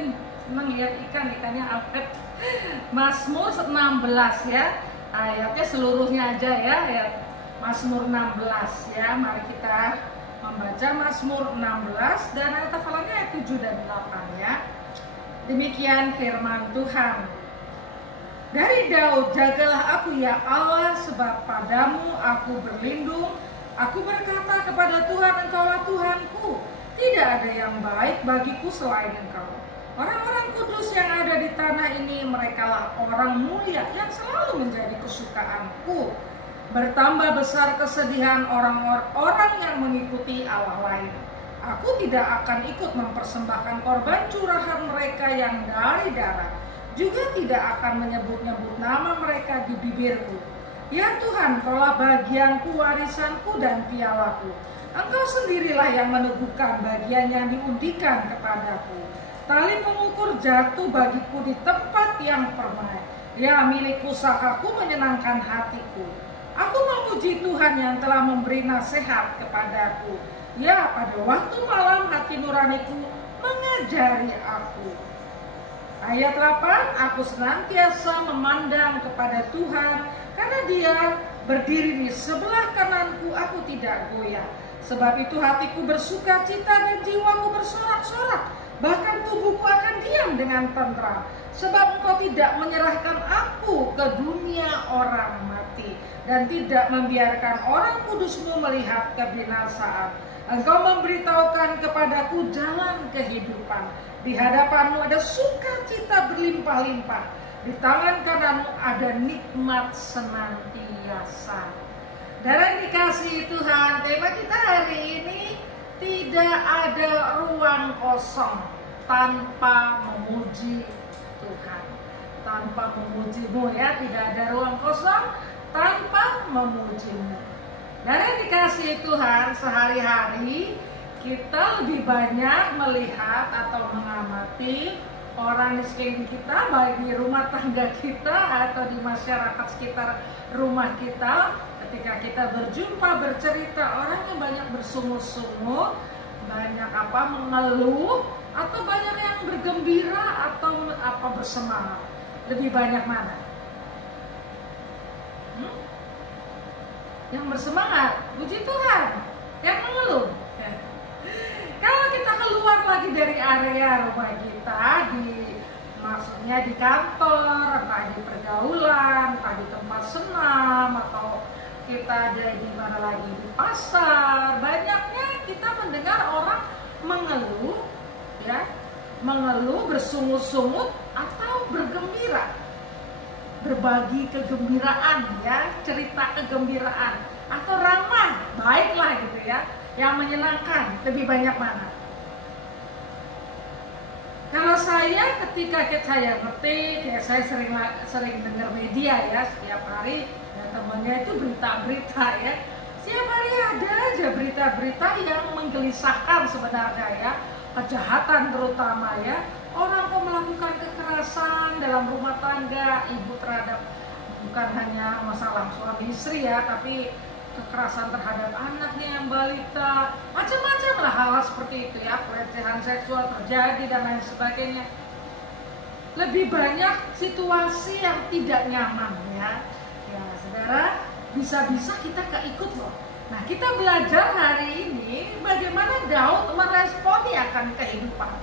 mungkin senang lihat ikannya awet. Mazmur 16 ya, ayatnya seluruhnya aja ya, ayat Mazmur 16 ya. Mari kita membaca Mazmur 16 dan ayat hafalannya ayat 7 dan 8 ya. Demikian firman Tuhan. Dari Daud, jagalah aku ya Allah, sebab padamu aku berlindung. Aku berkata kepada Tuhan, Engkaulah Tuhanku, tidak ada yang baik bagiku selain Engkau. Orang-orang kudus yang ada di tanah ini, merekalah orang mulia yang selalu menjadi kesukaanku. Bertambah besar kesedihan orang-orang yang mengikuti Allah lain. Aku tidak akan ikut mempersembahkan korban curahan mereka yang dari darah. Juga tidak akan menyebut-nyebut nama mereka di bibirku. Ya Tuhan, Kaulah bagianku, warisanku, dan pialaku. Engkau sendirilah yang meneguhkan bagian yang diundikan kepadaku. Tali pengukur jatuh bagiku di tempat yang permai. Ya, milik pusakaku menyenangkan hatiku. Aku memuji Tuhan yang telah memberi nasihat kepadaku. Ya, pada waktu malam hati nuraniku mengajari aku. Ayat 8, aku senantiasa memandang kepada Tuhan, karena Dia berdiri di sebelah kananku, aku tidak goyah. Sebab itu hatiku bersuka cita dan jiwaku bersorak-sorak, bahkan tubuhku akan diam dengan tentram. Sebab Engkau tidak menyerahkan aku ke dunia orang mati, dan tidak membiarkan orang kudus-Mu melihat kebinasaan. Engkau memberitahukan kepadaku jalan kehidupan. Di hadapan-Mu ada sukacita berlimpah-limpah. Di tangan kanan-Mu ada nikmat senantiasa. Darah dikasihi Tuhan, tema kita hari ini, tidak ada ruang kosong tanpa memuji Tuhan. Tanpa memuji-Mu ya, tidak ada ruang kosong tanpa memuji-Mu. Darah dikasihi Tuhan, sehari-hari kita lebih banyak melihat atau mengamati orang di sekeliling kita, baik di rumah tangga kita atau di masyarakat sekitar rumah kita. Ketika kita berjumpa, bercerita, orang yang banyak bersungut-sungut, banyak mengeluh, atau banyak yang bergembira atau bersemangat. Lebih banyak mana? Yang bersemangat, puji Tuhan. Yang mengeluh. Kalau kita keluar lagi dari area rumah kita, maksudnya di kantor, entah di pergaulan, entah di tempat senam, atau kita ada di mana lagi, di pasar, banyaknya kita mendengar orang mengeluh, ya, mengeluh, bersungut-sungut atau bergembira, berbagi kegembiraan, ya, cerita kegembiraan, atau ramah, baiklah gitu ya. Yang menyenangkan, lebih banyak mana? Kalau saya, ketika saya ngetik, ya saya sering dengar media ya, setiap hari ya, temannya itu berita-berita ya. Setiap hari ada aja berita-berita yang menggelisahkan sebenarnya ya, kejahatan terutama ya. Orang kok melakukan kekerasan dalam rumah tangga, ibu terhadap, bukan hanya masalah suami istri ya, tapi kekerasan terhadap anaknya yang balita, macam-macam lah hal seperti itu ya, pelecehan seksual terjadi dan lain sebagainya. Lebih banyak situasi yang tidak nyaman ya, saudara, bisa-bisa kita keikut loh. Nah, kita belajar hari ini bagaimana Daud meresponi akan kehidupan.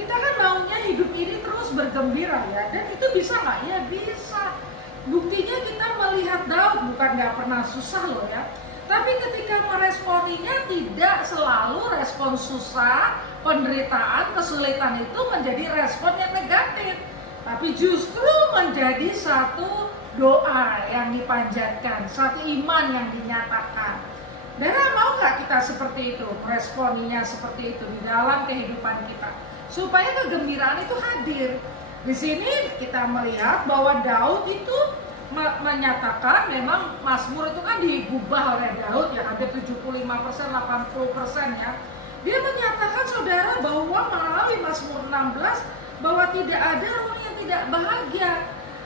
Kita kan maunya hidup ini terus bergembira ya, dan itu bisa nggak? Ya bisa. Buktinya kita melihat Daud bukan nggak pernah susah loh ya. Tapi ketika meresponinya tidak selalu respon susah, penderitaan, kesulitan itu menjadi respon yang negatif. Tapi justru menjadi satu doa yang dipanjatkan, satu iman yang dinyatakan. Dan mau nggak kita seperti itu, meresponinya seperti itu di dalam kehidupan kita, supaya kegembiraan itu hadir. Di sini kita melihat bahwa Daud itu menyatakan, memang Mazmur itu kan digubah oleh Daud ya, hampir 75%, 80% ya. Dia menyatakan saudara bahwa melalui Mazmur 16 bahwa tidak ada orang yang tidak bahagia,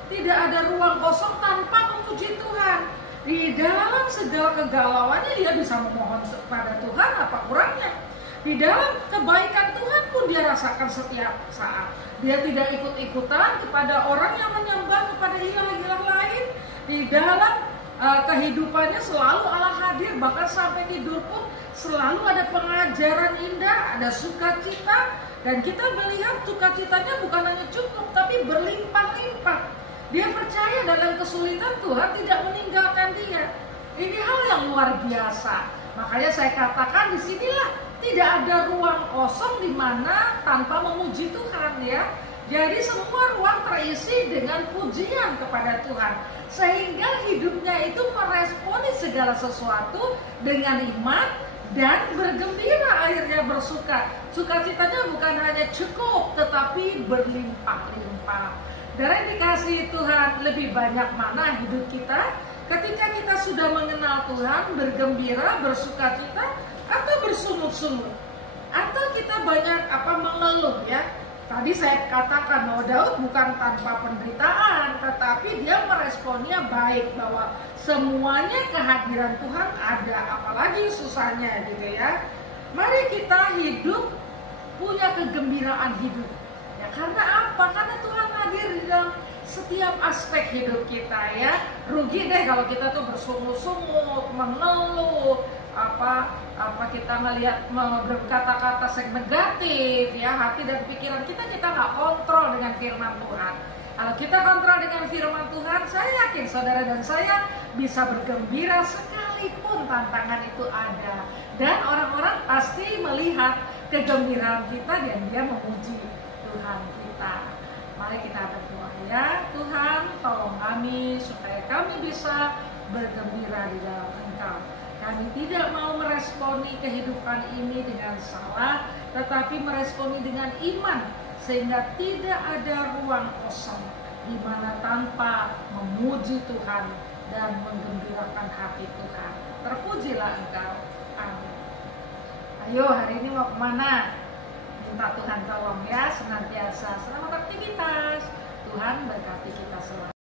tidak ada ruang kosong tanpa memuji Tuhan. Di dalam segala kegalauannya dia bisa memohon kepada Tuhan, apa kurangnya? Di dalam kebaikan Tuhan pun dia rasakan setiap saat. Dia tidak ikut-ikutan kepada orang yang menyembah kepada ilah-ilah lain. Di dalam kehidupannya selalu Allah hadir, bahkan sampai tidur pun selalu ada pengajaran indah, ada sukacita. Dan kita melihat sukacitanya bukan hanya cukup, tapi berlimpah-limpah. Dia percaya dalam kesulitan Tuhan tidak meninggalkan dia. Ini hal yang luar biasa. Makanya saya katakan disinilah tidak ada ruang kosong di mana tanpa memuji Tuhan ya. Jadi semua ruang terisi dengan pujian kepada Tuhan. Sehingga hidupnya itu meresponi segala sesuatu dengan iman dan bergembira, akhirnya bersuka. Sukacitanya bukan hanya cukup tetapi berlimpah-limpah. Dari dikasih Tuhan, lebih banyak mana hidup kita ketika kita sudah mengenal Tuhan, bergembira, bersukacita, atau bersungut-sungut, atau kita banyak mengeluh ya. Tadi saya katakan bahwa Daud bukan tanpa penderitaan, tetapi dia meresponnya baik, bahwa semuanya kehadiran Tuhan ada, apalagi susahnya gitu ya. Mari kita hidup punya kegembiraan hidup ya. Karena apa? Karena Tuhan hadir di dalam setiap aspek hidup kita ya. Rugi deh kalau kita tuh bersungut-sungut, mengeluh, kita ngelihat berkata-kata negatif ya, hati dan pikiran kita nggak kontrol dengan firman Tuhan. Kalau kita kontrol dengan firman Tuhan, saya yakin saudara dan saya bisa bergembira sekalipun tantangan itu ada, dan orang-orang pasti melihat kegembiraan kita dan dia memuji Tuhan kita. Mari kita berdoa ya. Tuhan, tolong kami supaya kami bisa bergembira di dalam Engkau. Kami tidak mau meresponi kehidupan ini dengan salah, tetapi meresponi dengan iman, sehingga tidak ada ruang kosong di mana tanpa memuji Tuhan dan menggembirakan hati Tuhan. Terpujilah Engkau. Amin. Ayo, hari ini mau kemana? Minta Tuhan tolong ya, senantiasa selamat aktivitas. Tuhan berkati kita selalu.